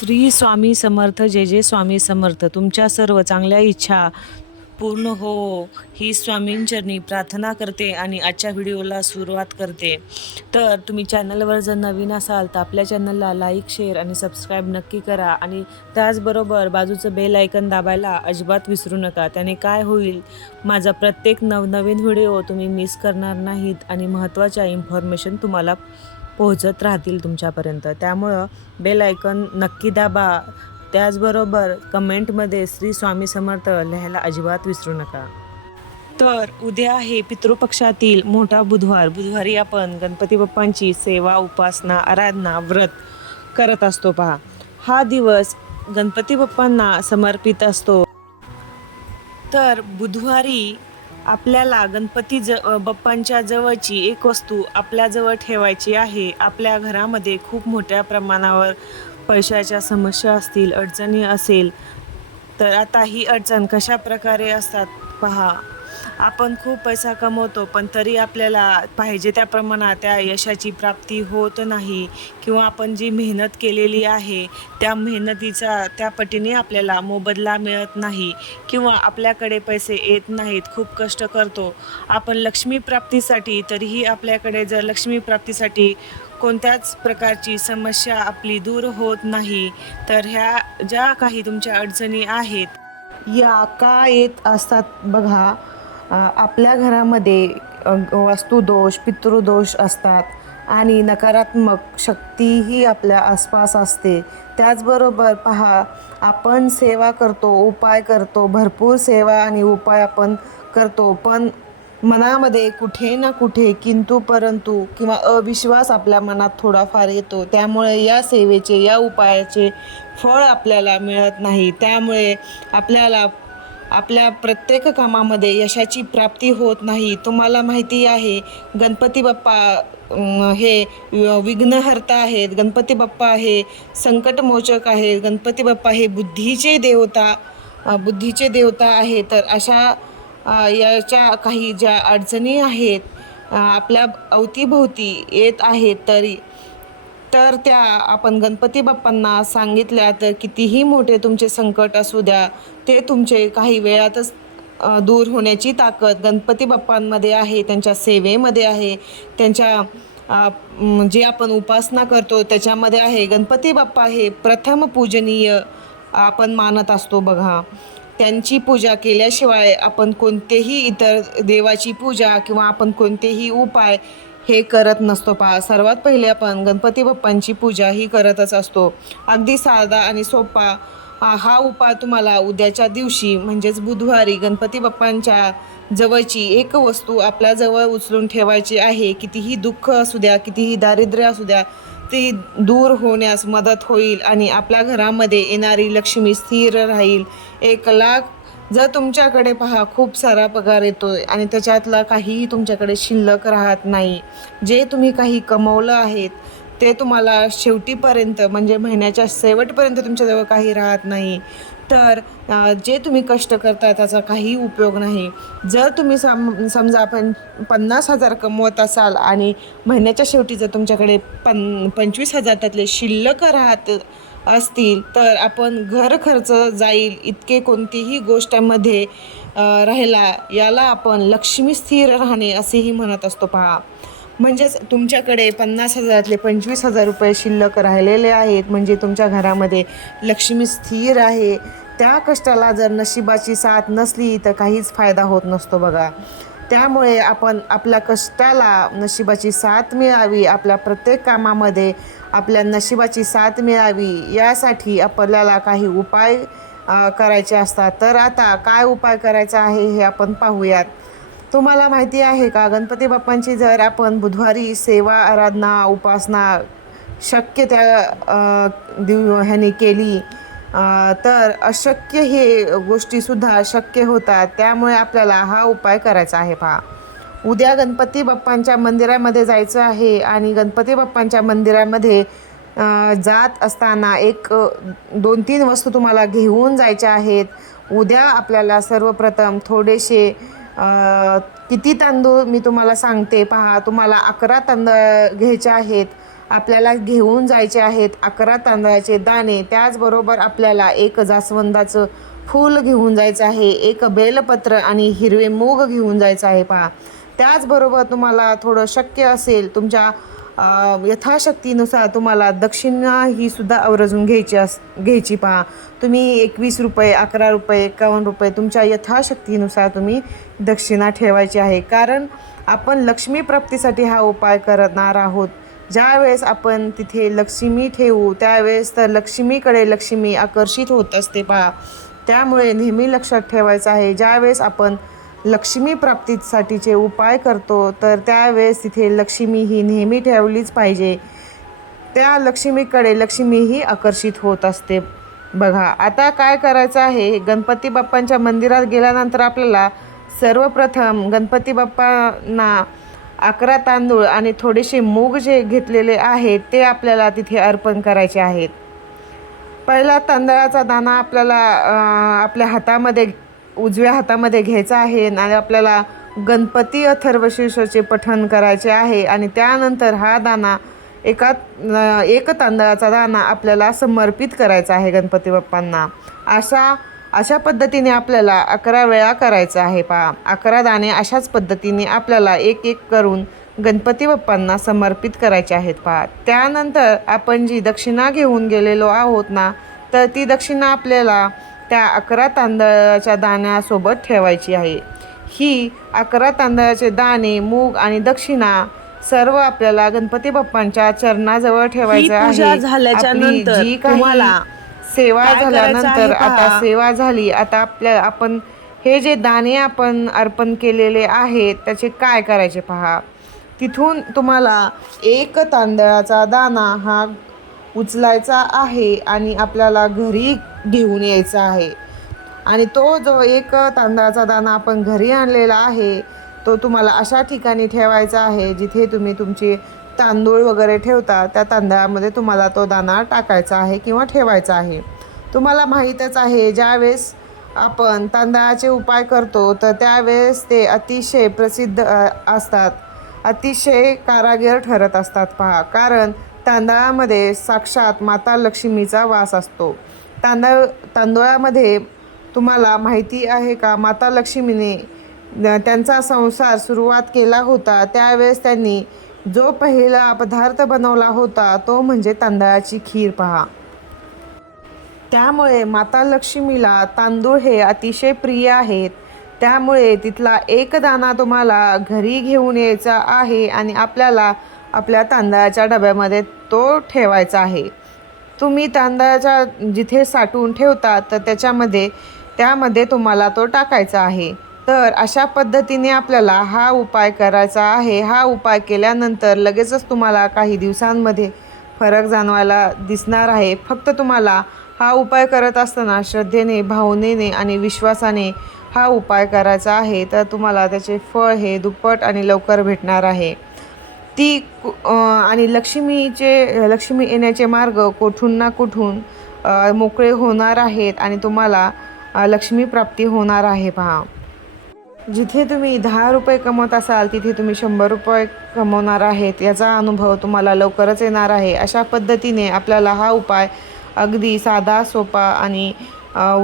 श्री स्वामी समर्थ. जय जय स्वामी समर्थ. तुमच्या सर्व चांगल्या इच्छा पूर्ण हो ही स्वामींचरणी प्रार्थना करते आणि आजच्या व्हिडिओला सुरुवात करते. तर तुम्ही चॅनलवर जर नवीन असाल तर आपल्या चॅनलला लाईक, शेअर आणि सबस्क्राईब नक्की करा आणि त्याचबरोबर बाजूचं बेल आयकन दाबायला अजिबात विसरू नका. त्याने काय होईल, माझा प्रत्येक नवनवीन व्हिडिओ तुम्ही मिस करणार नाहीत आणि महत्त्वाच्या इन्फॉर्मेशन तुम्हाला पोहोचत राहतील तुमच्यापर्यंत. त्यामुळं बेल आयकन नक्की दाबा. त्याचबरोबर कमेंटमध्ये श्री स्वामी समर्थ लिहायला अजिबात विसरू नका. तर उद्या आहे पितृपक्षातील मोठा बुधवार. बुधवारी आपण गणपती बाप्पांची सेवा, उपासना, आराधना, व्रत करत असतो. पहा, हा दिवस गणपती बाप्पांना समर्पित असतो. तर बुधवारी आपल्याला बाप्पांच्या जवळची एक वस्तू आपल्याजवळ ठेवायची आहे. आपल्या घरामध्ये खूप मोठ्या प्रमाणावर पैशाच्या समस्या असतील, अडचणी असेल, तर आता ही अडचण कशा प्रकारे असतात पहा. आपण खूप पैसा कमवतो पण तरी आपल्याला पाहिजे त्या प्रमाणात त्या यशाची प्राप्ती होत नाही, किंवा आपण जी मेहनत केलेली आहे त्या मेहनतीचा त्या पटीने आपल्याला मोबदला मिळत नाही, किंवा आपल्याकडे पैसे येत नाहीत. खूप कष्ट करतो आपण लक्ष्मी प्राप्तीसाठी, तरीही आपल्याकडे जर लक्ष्मी प्राप्तीसाठी कोणत्याच प्रकारची समस्या आपली दूर होत नाही, तर ह्या ज्या काही तुमच्या अडचणी आहेत या का येत असतात बघा. आपल्या घरामध्ये वास्तुदोष, पितृदोष असतात आणि नकारात्मक शक्तीही आपल्या आसपास असते. त्याचबरोबर पहा, आपण सेवा करतो, उपाय करतो, भरपूर सेवा आणि उपाय आपण करतो, पण मनामध्ये कुठे ना कुठे किंतु परंतु किंवा अविश्वास आपल्या मनात थोडाफार येतो. त्यामुळे या सेवेचे, या उपायाचे फळ आपल्याला मिळत नाही. त्यामुळे आपल्याला आपल्या प्रत्येक कामामध्ये यशाची प्राप्ती होत नाही. तुम्हाला माहिती आहे, गणपती बाप्पा हे विघ्नहर्ता आहेत. गणपती बाप्पा हे संकटमोचक आहेत. गणपती बाप्पा हे बुद्धीचे देवता आहेत. तर अशा याच्या काही ज्या अडचणी आहेत आपल्या अवतीभोवती येत आहेत, तर त्या आपण गणपती बाप्पांना सांगितल्या तर कितीही मोठे तुमचे संकट असू द्या, ते तुमचे काही वेळातच दूर होण्याची ताकद गणपती बाप्पांमध्ये आहे, त्यांच्या सेवेमध्ये आहे, त्यांच्या जे आपण उपासना करतो त्याच्यामध्ये आहे. गणपती बाप्पा हे प्रथम पूजनीय आपण मानत असतो बघा. त्यांची पूजा केल्याशिवाय आपण कोणतेही इतर देवाची पूजा किंवा आपण कोणतेही उपाय हे करत नसतो. पहा, सर्वात पहिले आपण गणपती बाप्पांची पूजा ही करतच असतो. अगदी साधा आणि सोपा हा उपाय तुम्हाला उद्याच्या दिवशी म्हणजेच बुधवारी गणपती बाप्पांच्या जवळची एक वस्तू आपल्याजवळ उचलून ठेवायची आहे. कितीही दुःख असू द्या, कितीही दारिद्र्य असू द्या, ती दूर होण्यास मदत होईल आणि आपल्या घरामध्ये येणारी लक्ष्मी स्थिर राहील. 1,00,000 जर तुमच्याकडे पहा खूप सारा पगार येतोय आणि त्याच्यातला काहीही तुमच्याकडे शिल्लक राहत नाही, जे तुम्ही काही कमवलं आहेत ते तुम्हाला शेवटीपर्यंत म्हणजे महिन्याच्या शेवटपर्यंत तुमच्याजवळ काही राहत नाही, तर जे तुम्ही कष्ट करता त्याचा काही उपयोग नाही. जर तुम्ही समजा 50,000 कमवत असाल आणि महिन्याच्या शेवटी जर तुमच्याकडे 25,000 त्यातले शिल्लक राहत असतील, तर आपण घर खर्च जाईल इतके कोणतीही गोष्टीमध्ये राहिला, याला आपण लक्ष्मी स्थिर राहणे असेही म्हणत असतो. पहा, म्हणजेच तुमच्याकडे 50,000तले 25,000 रुपये शिल्लक राहिलेले आहेत म्हणजे तुमच्या घरामध्ये लक्ष्मी स्थिर आहे. त्या कष्टाला जर नशिबाची साथ नसली तर काहीच फायदा होत नसतो बघा. त्यामुळे आपण आपल्या कष्टाला नशिबाची साथ मिळावी, आपल्या प्रत्येक कामामध्ये आपल्या नशिबाची साथ मिळावी, यासाठी आपल्याला काही उपाय करायचे असतात. तर आता काय उपाय करायचा आहे हे आपण पाहूयात. तुम्हाला माहिती आहे का, गणपती बाप्पांची जर आपण बुधवारी सेवा, आराधना, उपासना शक्य त्या ह्याने केली तर अशक्य हे गोष्टीसुद्धा शक्य होतात. त्यामुळे आपल्याला हा उपाय करायचा आहे. पहा, उद्या गणपती बाप्पांच्या मंदिरामध्ये जायचं आहे आणि गणपती बाप्पांच्या मंदिरामध्ये जात असताना 2-3 वस्तू तुम्हाला घेऊन जायच्या आहेत. उद्या आपल्याला सर्वप्रथम थोडेसे किती तांदूळ मी तुम्हाला सांगते. पहा, तुम्हाला 11 तांदूळ घ्यायचे आहेत आपल्याला घेऊन जायचे आहेत 11 तांदळाचे दाणे. त्याचबरोबर आपल्याला एक जास्वंदाचं फूल घेऊन जायचं आहे, एक बेलपत्र आणि हिरवे मूग घेऊन जायचं आहे पहा. त्याचबरोबर तुम्हाला थोडं शक्य असेल तुमच्या यथाशक्तीनुसार तुम्हाला दक्षिणा ही सुद्धा आवर्जून घ्यायची पहा. तुम्ही 21 रुपये, 11 रुपये, 51 रुपये तुमच्या यथाशक्तीनुसार तुम्ही दक्षिणा ठेवायची आहे. कारण आपण लक्ष्मी प्राप्तीसाठी हा उपाय करणार आहोत. ज्यावेळेस आपण तिथे लक्ष्मी ठेवू त्यावेळेस तर लक्ष्मीकडे लक्ष्मी आकर्षित होत असते पहा. त्यामुळे नेहमी लक्षात ठेवायचं आहे, ज्यावेळेस आपण लक्ष्मी प्राप्तीसाठीचे उपाय करतो तर त्यावेळेस तिथे लक्ष्मी ही नेहमी ठेवलीच पाहिजे. त्या लक्ष्मीकडे लक्ष्मी ही आकर्षित होत असते. बघा आता काय करायचं आहे, गणपती बाप्पांच्या मंदिरात गेल्यानंतर आपल्याला सर्वप्रथम गणपती बाप्पांना 11 तांदूळ आणि थोडेसे मूग जे घेतलेले आहेत ते आपल्याला तिथे अर्पण करायचे आहेत. पहिला तांदळाचा दाणा आपल्याला आपल्या हातामध्ये उजव्या हातामध्ये घ्यायचा आहे आणि आपल्याला गणपती अथर्वशीर्षाचे पठण करायचे आहे. आणि त्यानंतर हा दाणा एक तांदळाचा दाणा आपल्याला समर्पित करायचा आहे गणपती बाप्पांना. अशा पद्धतीने आपल्याला 11 वेळा करायचं आहे पहा. 11 दाणे अशाच पद्धतीने आपल्याला एक एक करून गणपती बाप्पांना समर्पित करायचे आहेत पहा. त्यानंतर आपण जी दक्षिणा घेऊन गेलेलो आहोत ना, तर ती दक्षिणा आपल्याला त्या 11 तांदळाच्या दाण्यासोबत ठेवायची आहे. ही 11 तांदळाचे दाणे, मूग आणि दक्षिणा सर्व आपल्याला गणपती बाप्पांच्या चरणाजवळ ठेवायचं आहे. आपली जी काही सेवा झाल्यानंतर आता सेवा झाली, आता आपण हे जे दाणे आपण अर्पण केलेले आहेत त्याचे काय करायचे पहा. तिथून तुम्हाला एक तांदळाचा दाणा हा उचलायचा आहे आणि आपल्याला घरी घेऊन यायचा आहे. आणि तो जो एक तांदळाचा दाणा आपण घरी आणलेला आहे तो तुम्हाला अशा ठिकाणी ठेवायचा आहे जिथे तुम्ही तुमचे तांदूळ वगैरे ठेवता त्या तांदळामध्ये तुम्हाला तो दाणा टाकायचा आहे किंवा ठेवायचा आहे. तुम्हाला माहीतच आहे, ज्यावेळेस आपण तांदळाचे उपाय करतो तर त्यावेळेस ते अतिशय प्रसिद्ध असतात, अतिशय कारागीर ठरत असतात पहा. कारण तांदळामध्ये साक्षात माता लक्ष्मीचा वास असतो. तांदूळामध्ये तुम्हाला माहिती आहे का, माता लक्ष्मीने त्यांचा संसार सुरुवात केला होता त्यावेळेस त्यांनी जो पहिला पदार्थ बनवला होता तो म्हणजे तांदळाची खीर पहा. त्यामुळे माता लक्ष्मीला तांदूळ हे अतिशय प्रिय आहेत. त्यामुळे तिथला एक दाणा तुम्हाला घरी घेऊन यायचा आहे आणि आपल्याला आपल्या तांदळाच्या डब्यामध्ये तो ठेवायचा आहे. तुम्ही तांदळाच्या जिथे साठवून ठेवता तर त्यामध्ये तुम्हाला तो टाकायचा आहे. तर अशा पद्धतीने आपल्याला हा उपाय करायचा आहे. हा उपाय केल्यानंतर लगेचच तुम्हाला काही दिवसांमध्ये फरक जाणवायला दिसणार आहे. फक्त तुम्हाला हा उपाय करत असताना श्रद्धेने, भावनेने आणि विश्वासाने हा उपाय करायचा आहे. तर तुम्हाला त्याचे फळ हे दुप्पट आणि लवकर भेटणार आहे. आणि लक्ष्मी येण्याचे मार्ग कुठून ना कुठून मोकळे होणार आहेत आणि तुम्हाला लक्ष्मी प्राप्ती होणार आहे पहा. जिथे तुम्ही 10 रुपये कमवत असाल तिथे तुम्ही 100 रुपये कमवणार आहेत. याचा अनुभव तुम्हाला लवकरच येणार आहे. अशा पद्धतीने आपल्याला हा उपाय अगदी साधा, सोपा आणि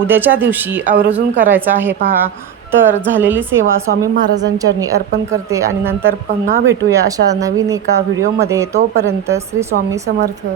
उद्याच्या दिवशी आवर्जून करायचा आहे पहा. तर झालेली सेवा स्वामी महाराजांचरणी अर्पण करते आणि नंतर पुन्हा भेटूया अशा नवीन एका व्हिडिओमध्ये. तोपर्यंत श्री स्वामी समर्थ.